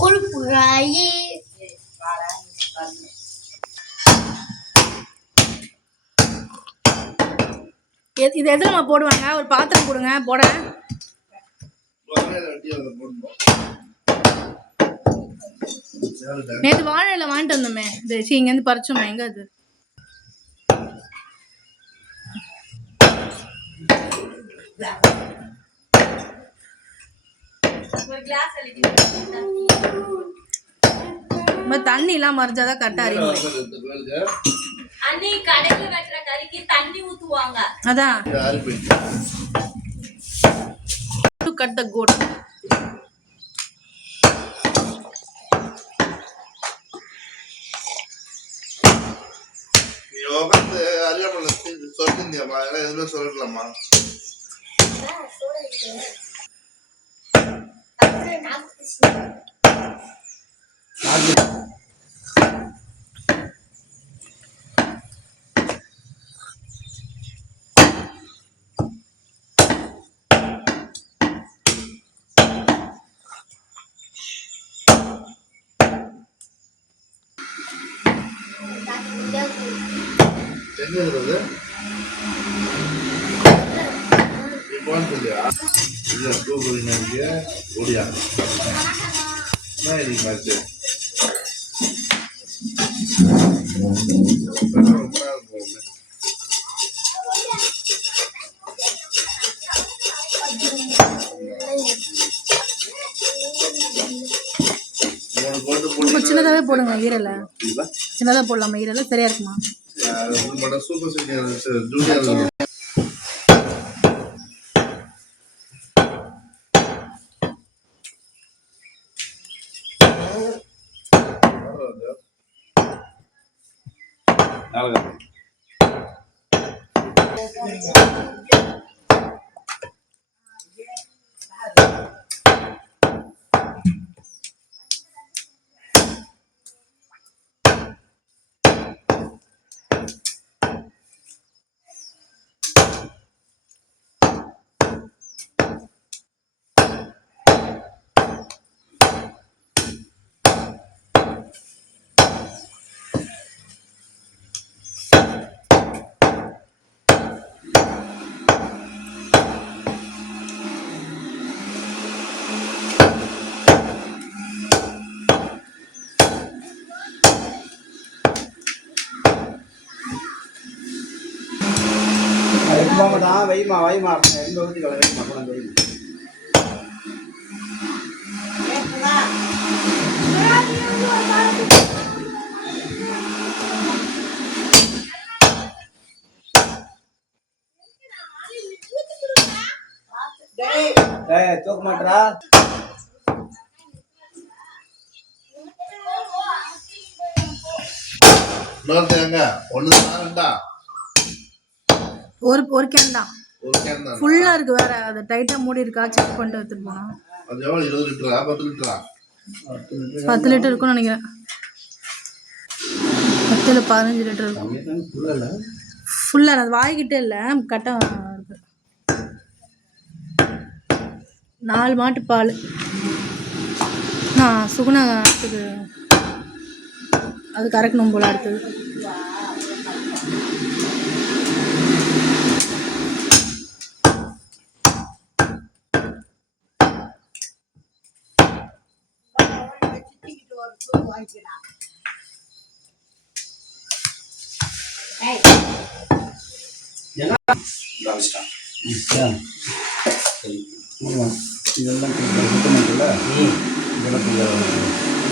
கொழுப்புறாயி இது எதுல போடுவாங்க? ஒரு பாத்திரம் கொடுங்க போட. நேற்று வாழையில வாங்கிட்டு வந்தோமே, இங்க இருந்து பறிச்சோமே, எங்க அது? தண்ணி எல்லாம் மறைஞ்சாதான் கரெக்டா அறிவு. அதான் cut the goat. யோகத்து அறியாமல சொல்லிருந்தியாமா? அதெல்லாம் எதுவும் சொல்லலாமா? எங்க ஓடியா சின்னதாவே போடுங்க ஈரல. சின்னதா போடலாமா ஈரல? சரியா இருக்குமா? சூப்பர் ஜூனியர் வைமா வைமா எங்க ஊத்தி கல வைமா போன வைமா. டேய் தூக்க மாட்டறா. நோர்தேங்க ஒண்ணு தானடா. ஒரு கேன் தான். ஃபுல்லா இருக்கு வேற. அது டைட்டா மூடி இருக்கா செக் பண்ணிட்டு எடுத்துட்டு போனா. அது எவ்வளவு? 20 லிட்டரா 10 லிட்டரா? 10 லிட்டர் இருக்கும்னு நினைக்கிறேன். 10 இல்ல 15 லிட்டர் இருக்கும். ஃபுல்லா அது வாய்கிட்டே இல்ல கட்ட இருக்கு. 4 மாட்டு பால். சுகுணா அது கரெக்ட் போல அடுத்தது.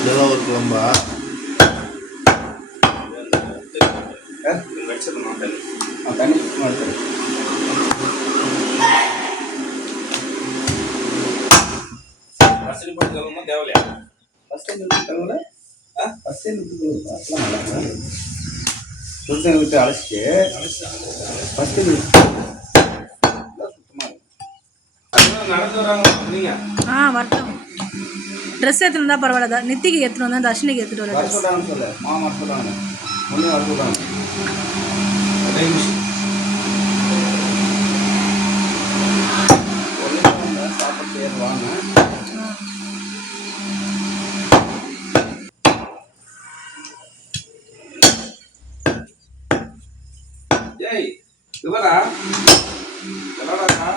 இதெல்லாம் ஒரு குழம்பா? தண்ணி தேவையா? அழைச்சிட்டு வரட்டும். ட்ரெஸ் எடுத்துட்டு வந்தா பரவாயில்ல. நித்திக்கு எடுத்துட்டு வந்தா தர்ஷினிக்கு எடுத்துட்டு வரேன். சொல்லு மாமா சொல்றாங்க. ஒண்ணு வர சொல்றாங்க. சாப்பிட்டு வாங்க. ஏய் இவரா எவ்வளோடா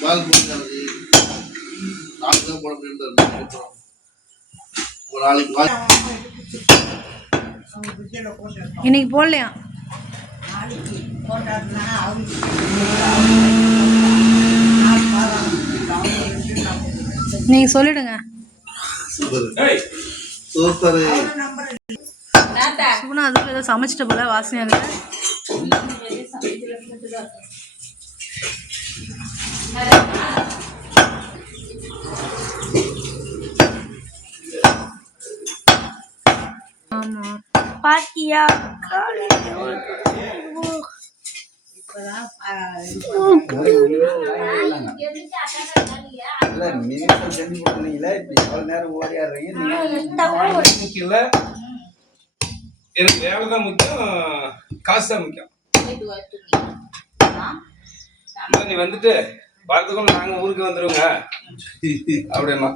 பால் போடுறது 4 தான் போட முடியும். ஒரு நாளைக்கு பால் இன்னைக்கு போடலையா? நீங்க சொல்லிடுங்க. சூப்பர். சுகுணா அதுக்குள்ள ஏதோ சமைச்சிட்ட போல வாசனையா இருக்கு. ஆமா பாத்தியா எனக்கு வேலை தான் முக்கியம், காசு தான் முக்கியம். நீ வந்துட்டு பார்த்துக்கணும், நாங்கள் ஊருக்கு வந்துடுவோங்க அப்படின்னா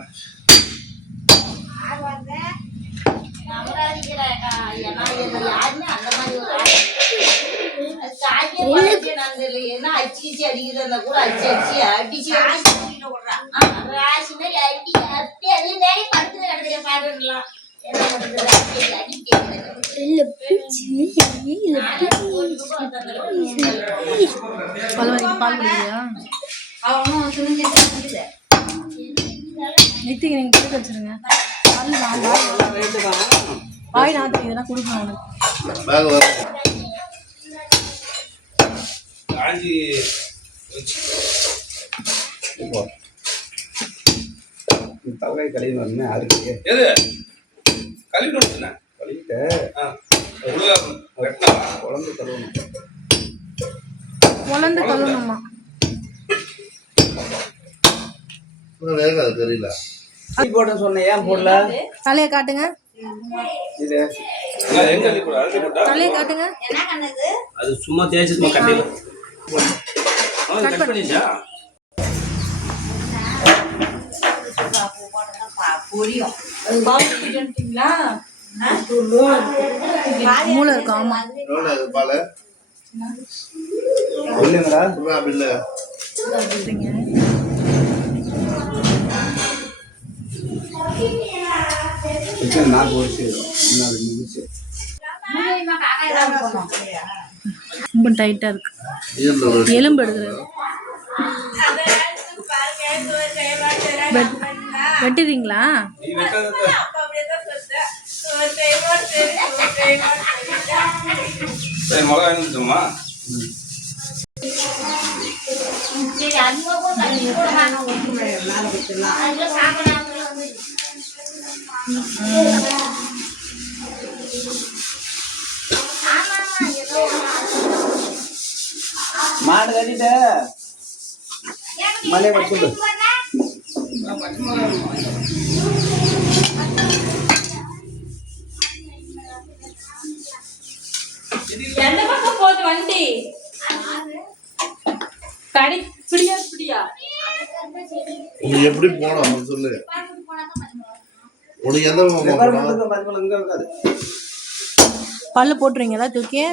பால் குடிக்கிறியா? நித்திக்கு நீங்க கொடுக்க வச்சிருங்க. வாய் நாத்து இதெல்லாம் கொடுக்கணும். காஞ்சி தவக்காய் கழுவி வரணுமே அதுக்கு எது கழுவிட்டு கழுவிட்டு குழம்பு கழுவணும். குழந்தை கழுவணுமா? வேகாது தெரியல. போட சொன்னேன், ஏன் போடல? தலையை காட்டுங்க. தலையை காட்டுங்க. அது சும்மா தேய்ச்சி சும்மா கட்டில கட் பண்ணிச்சா? மூளை இருக்கு. ஆமா நாக்கு வச்சு முடிச்சு ரொம்ப டைட்டா இருக்கு. எலும்பு எடுக்கிறது வெட்டுறீங்களா? மிளகா மாடு கட்டிட்ட மலையை வச்சு எந்த பக்கம் போகுது வண்டி? கடி பிடியா பிடியா நீ எப்படி போனோம் சொல்லு. உனக்கு எந்த பக்கம் பல்லு போட்டுருவீங்களா தூக்கி?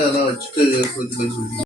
அதெல்லாம் வச்சுட்டு கொஞ்சம்